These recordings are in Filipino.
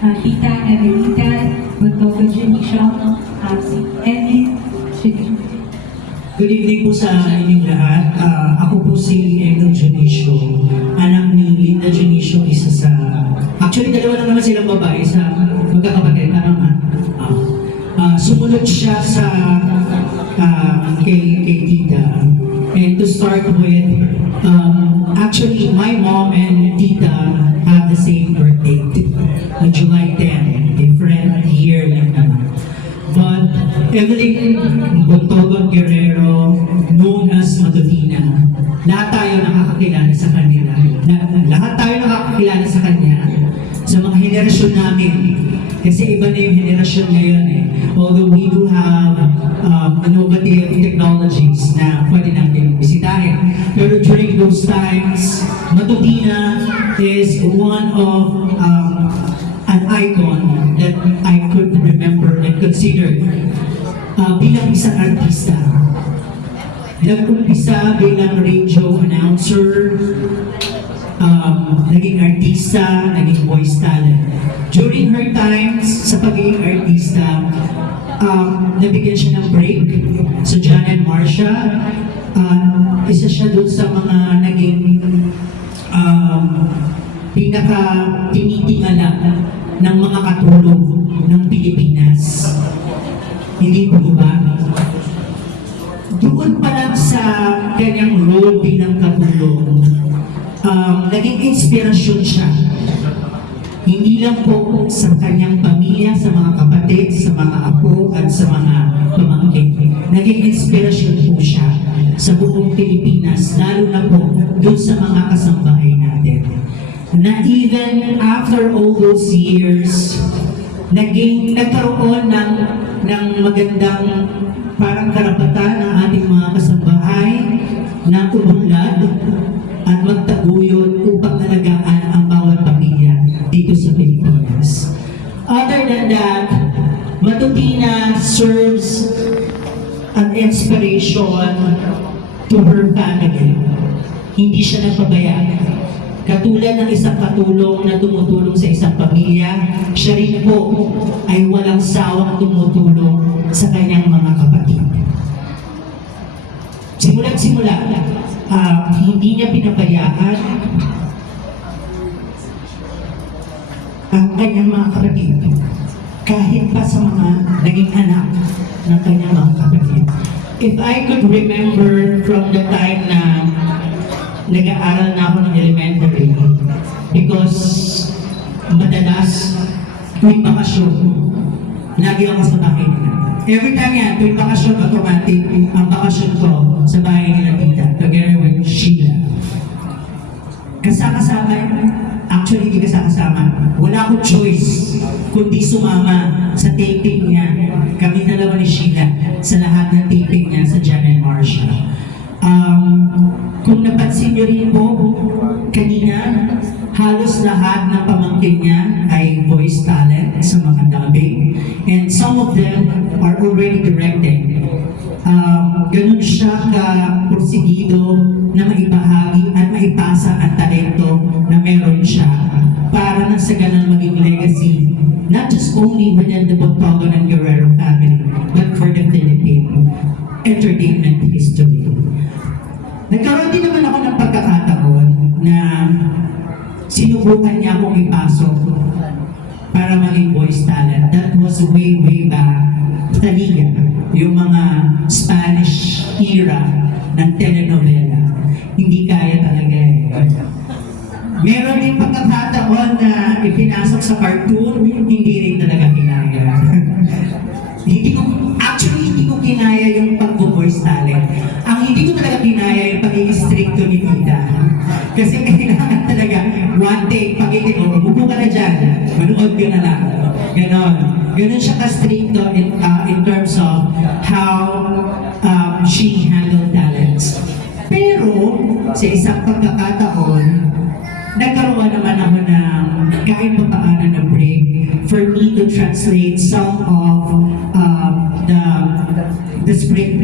Tita Emelita, Dr. Janisha, si Emmy, sige. Good evening po sa inyong lahat. Ako po si Emil Junicio, anak ni Linda Junicio, isa sa... Actually, dalawa lang naman silang babae sa magkakapatid. Tama nga. Sumunod siya sa kay Tita. And to start with, actually, my mom and Tita have the same birth date, July 10, different year lang naman. But Evelyn Bontogon Guerrero, known as Matutina, lahat tayo nakakakilala sa kanila. Lahat tayo nakakakilala sa kanya sa mga henerasyon namin. Kasi iba na yung henerasyon ngayon eh. Although we do have innovative technologies na pwede natin bisitahin. Pero during those times, Matutina is one of an icon that I could remember and consider bilang isang artista. Nag-umpisa bilang radio announcer, naging artista, naging voice talent. During her times sa pagiging artista, nabigyan siya ng break sa John and Marcia. Isa siya dun sa mga naging pinaka-tinitingala ng mga katulong ng Pilipinas. Hindi po ba? Doon pa lang sa kanyang role bilang katulong, naging inspirasyon siya. Hindi lang po sa kanyang pamilya, sa mga kapatid, sa mga apo, at sa mga pamangkin. Naging inspirasyon po siya sa buong Pilipinas, lalo na po doon sa mga kasambahay natin. Na even after all those years, nagkaroon ng magandang parang karapatan ng ating mga kasambahay na umunlad at magtaguyod upang alagaan ang bawat pamilya dito sa Pilipinas. Other than that, Matutina serves an inspiration to her family. Hindi siya nagpabaya. Katulad ng isang katulong na tumutulong sa isang pamilya, siya rin po ay walang sawang tumutulong sa kanyang mga kapatid. Simula't simula, hindi niya pinabayaan ang kanyang mga kapatid, kahit pa sa mga naging anak ng kanyang mga kapatid. If I could remember from the time na nag-aaral na ako ng elementary, because madalas tuwing bakasyon, lagi ako sa bahay nila. Every time yan, tuwing bakasyon, automatic ang bakasyon ko sa bahay nila Tita, together with Sheila. Kasama-sama, actually hindi kasama-sama. Wala akong choice kundi sumama sa taping niya. Kami dalawa ni Sheila sa lahat ng taping niya sa John and Marcia. Kung napansin niyo rin po, kanina, halos lahat ng pamangkin niya ay voice talent sa mga dubbing. And some of them are already directing. Ganun siya ka-porsigido na maibahagi at maipasa ang talento na meron siya para na sa ganang maging legacy, not just only within the Bontogon and Guerrero family, but for the Philippine entertainment history. Nagkaroon din naman ako ng pagkakataon na sinubukan niya akong ipasok para maging voice talent. That was way back sa Liga, yung mga Spanish era ng telenovela. Hindi kaya talaga eh. Meron din pagkakataon na ipinasok sa cartoon, hindi rin talaga kinaya. Hindi ko kinaya yung pag-voice talent. Ang hindi ko talaga kinaya yung pagiging stricto ni Tita. Kasi kailangan talaga one take, pag-itin mo, umupo ka na dyan, manood ka na lang. Ganon. Ganon siya ka-stricto in terms of how she handled talents. Pero, sa isang pagkakataon, nagkaroon naman ako ng kahit pa paano na break for me to translate some of the script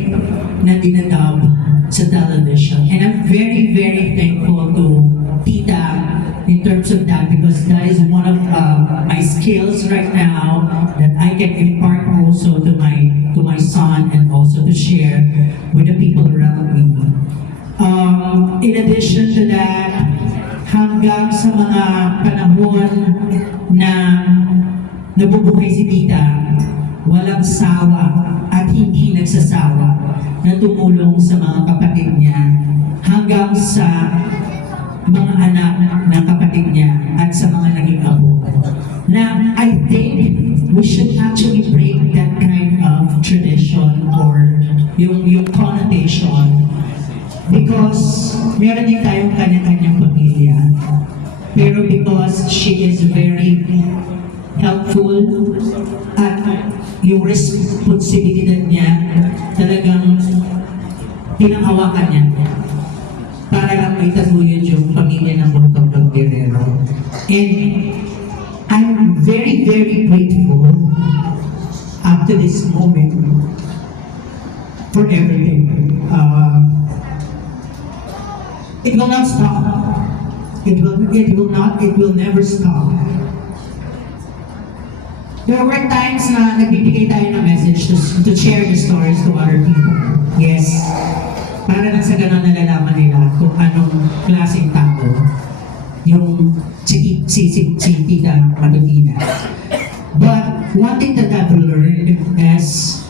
na dinadub sa television. And I'm very thankful to Tita in terms of that, because that is one of my skills skills right now that I can impart also to my son and also to share with the people around me. In addition to that, hanggang sa mga panahon na nabubuhay si tita, walang sawa at hindi nagsasawa na tumulong sa mga kapatid niya hanggang sa mga anak ng kapatid niya at sa mga naging apo. Na I think we should actually break that kind of tradition or yung connotation because meron din tayong kanya-kanyang pamilya. Pero because she is very helpful at yung responsibilidad niya talagang pinanghawakan niya para lang may taguyod yung pamilya ng Montong Guerrero. And I'm very, very grateful up to this moment for everything. It will not stop. It will never stop. There were times na nagbibigay tayo ng message to share the stories to other people. Yes. Para lang sa ganun nalalaman nila kung anong klaseng tao yung si Tita Matutina. But one thing that I've learned is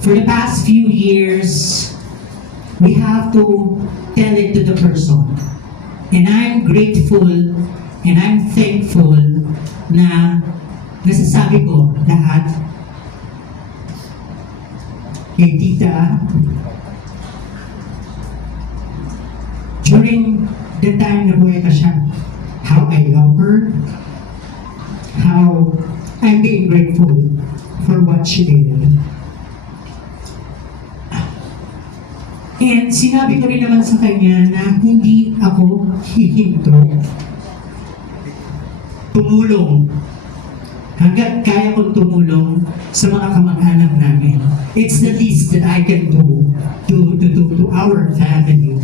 for the past few years, we have to tell it to the person. And I'm grateful and I'm thankful na nasasabi ko lahat kay Tita during the time na buhay pa siya. How I love her, how I'm being grateful for what she did. And sinabi ko rin naman sa kanya na hindi ako hihinto tumulong hanggat kaya kong tumulong sa mga kamag-anak namin. It's the least that I can do to our family.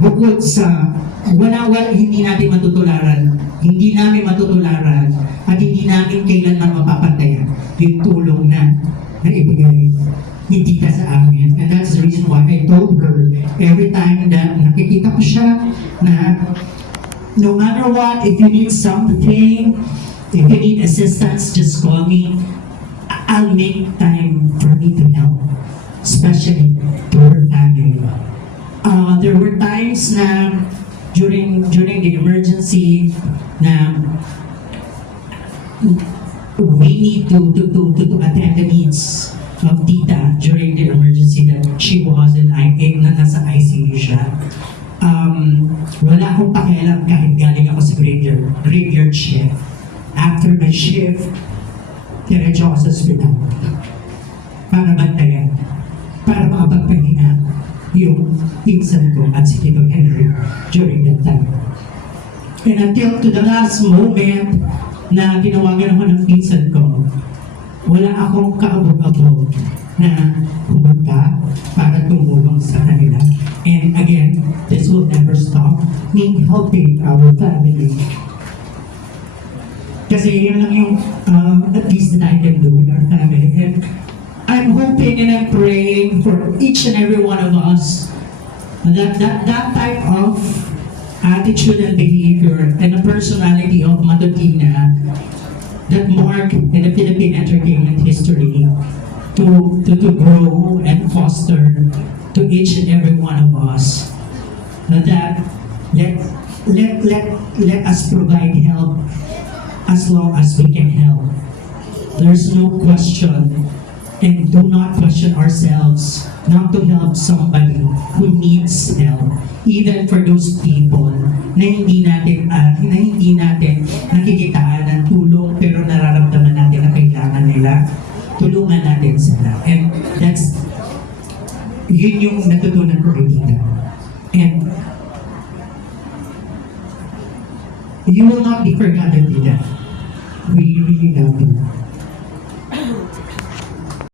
Bukod sa wala hindi natin matutularan, hindi namin matutularan at hindi namin kailanman mapapantayan yung tulong na naibigay ni Tita sa amin. And that's the reason why I told her every time that nakikita ko siya na no matter what, if you need something, if you need assistance, just call me. I'll make time for me to help, especially to her family. There were times na during the emergency na we need to attend the needs of Tita during the emergency that she was in na nasa ICU siya. Wala akong pakialam kahit galing ako sa graveyard shift. After my shift, diretso ako sa ospital para bantayan, para makapagpahinga yung pinsan ko at si Tito Henry during that time. And until to the last moment na tinawagan ako ng pinsan ko, wala akong kaabog-abog na pumunta para tumulong sa kanila. And again, this will never stop me helping our family. Kasi yun lang yung at least that I can do with our family. And I'm hoping and I'm praying for each and every one of us that type of attitude and behavior and the personality of Matutina that mark in the Philippine entertainment history to grow and foster to each and every one of us. That let us provide help as long as we can help. There's no question, and do not question ourselves not to help somebody who needs help, even for those people na hindi natin nakikitaan ng tulong pero nararamdaman natin na kailangan nila, tulungan natin sila. And yun yung natutunan ko kay Tita. And you will not be forgotten, Tita. We really love you.